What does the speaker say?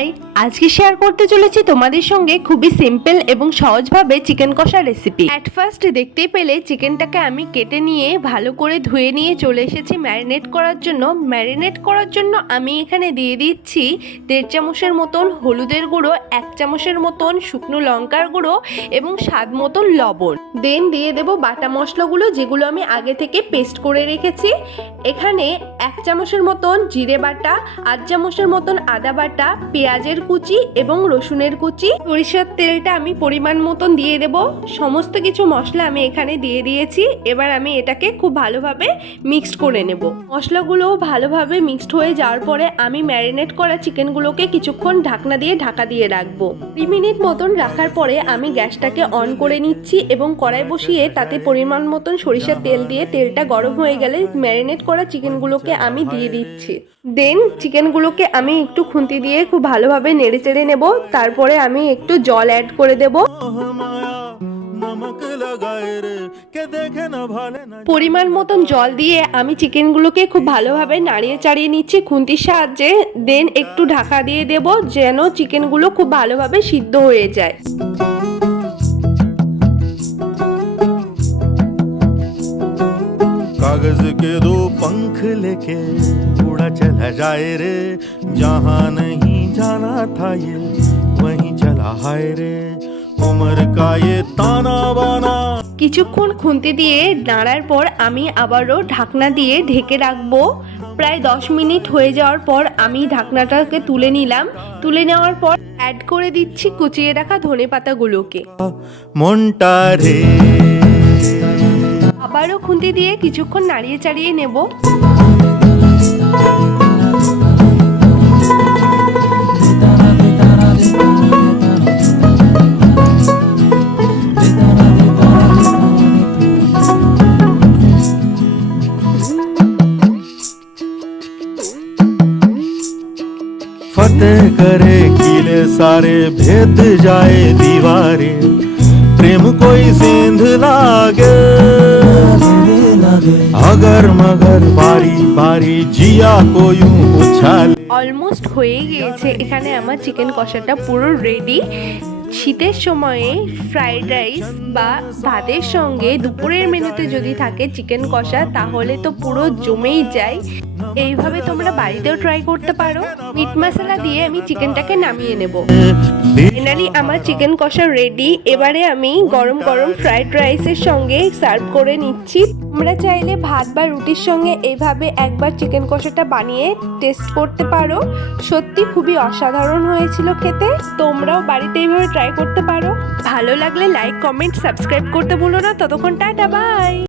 High আজকে share করতে চলেছি তোমাদের সঙ্গে খুবই সিম্পল এবং সহজভাবে চিকেন কষা রেসিপি অ্যাট ফার্স্ট দেখতেই পেলে চিকেনটাকে আমি কেটে নিয়ে ভালো করে ধুয়ে নিয়ে চলে এসেছি ম্যারিনেট করার জন্য। ম্যারিনেট করার জন্য আমি এখানে দিয়ে দিচ্ছি দেড় চামচের মতন হলুদের গুঁড়ো, এক চামচের মতন শুকনো লঙ্কার গুঁড়ো এবং স্বাদ মতন লবণ। দেন দিয়ে দেব বাটা মশলাগুলো যেগুলো আমি আগে থেকে পেস্ট করে রেখেছি। এখানে এক চামচের মতন জিরে বাটা, আধ চামচের মতন আদা বাটা পেঁয়াজের কুচি এবং রসুনের কুচি। সরিষার তেলটা আমি পরিমাণ মতন দিয়ে দেব। সমস্ত কিছু মশলা আমি এখানে দিয়ে দিয়েছি। এবার আমি এটাকে খুব ভালোভাবে মিক্সড করে নেব। মশলাগুলো ভালোভাবে মিক্সড হয়ে যাওয়ার পরে আমি ম্যারিনেট করা চিকেনগুলোকে কিছুক্ষণ ঢাকনা দিয়ে ঢাকা দিয়ে রাখব। কুড়ি মিনিট মতন রাখার পরে আমি গ্যাসটাকে অন করে নিচ্ছি এবং কড়াই বসিয়ে তাতে পরিমাণ মতন সরিষার তেল দিয়ে তেলটা গরম হয়ে গেলে ম্যারিনেট করা চিকেনগুলোকে আমি দিয়ে দিচ্ছি। দেন চিকেনগুলোকে আমি একটু খুন্তি দিয়ে খুব ভালোভাবে নেড়ে চেড়ে নেব, তারপরে আমি একটু জল অ্যাড করে দেব। পরিমাণ মতন জল দিয়ে আমি চিকেনগুলোকে খুব ভালোভাবে নাড়িয়ে চাড়িয়ে নিচ্ছি খুন্তির সাহায্যে। দেন একটু ঢাকা দিয়ে দেব, যেন চিকেনগুলো খুব ভালোভাবে সিদ্ধ হয়ে যায়। कागज के दो पंख लेके उड़ा चला जाए रे जहाँ नहीं जाना था ये वहीं चला हाय रे उम्र का ये ताना बाना কিছুক্ষণ খুন্তি দিয়ে নাড়ার পর আমি আবারও ঢাকনা দিয়ে ঢেকে রাখবো প্রায় দশ মিনিট হয়ে যাওয়ার পর আমি ঢাকনাটাকে তুলে নিলাম তুলে নেওয়ার পর অ্যাড করে দিচ্ছি কুচিয়ে রাখা ধনে পাতাগুলোকে মনটা রে আবারও খুন্তি দিয়ে কিছুক্ষণ নাড়িয়ে চাড়িয়ে নেব फतेह करे किले सारे भेद जाए दीवारे प्रेम कोई सेंध लागे মগর মগর বাড়ি বাড়ি জিয়া উছালে। অলমোস্ট হয়ে গিয়েছে। এখানে আমার চিকেন কষাটা পুরো রেডি শীতের সময়ে ফ্রাইড রাইস বা ভাতের সঙ্গে দুপুরের মেনুতে যদি থাকে চিকেন কষা, তাহলে তো পুরো জমেই যায়। এইভাবে তোমরা বাড়িতেও ট্রাই করতে পারো। মিট মশলা দিয়ে আমি চিকেনটাকে নামিয়ে নেব। ফাইনালি আমার চিকেন কষা রেডি এবারে আমি গরম গরম ফ্রাইড রাইসের সঙ্গে সার্ভ করে নিচ্ছি। তোমরা চাইলে ভাত বা রুটির সঙ্গে এইভাবে একবার চিকেন কষাটা বানিয়ে টেস্ট করতে পারো। সত্যি খুবই অসাধারণ হয়েছিল খেতে। তোমরাও বাড়িতে এইভাবে ট্রাই করতে পারো। ভালো লাগলে লাইক কমেন্ট সাবস্ক্রাইব করতে ভুলো না। ততক্ষণ টাটা বাই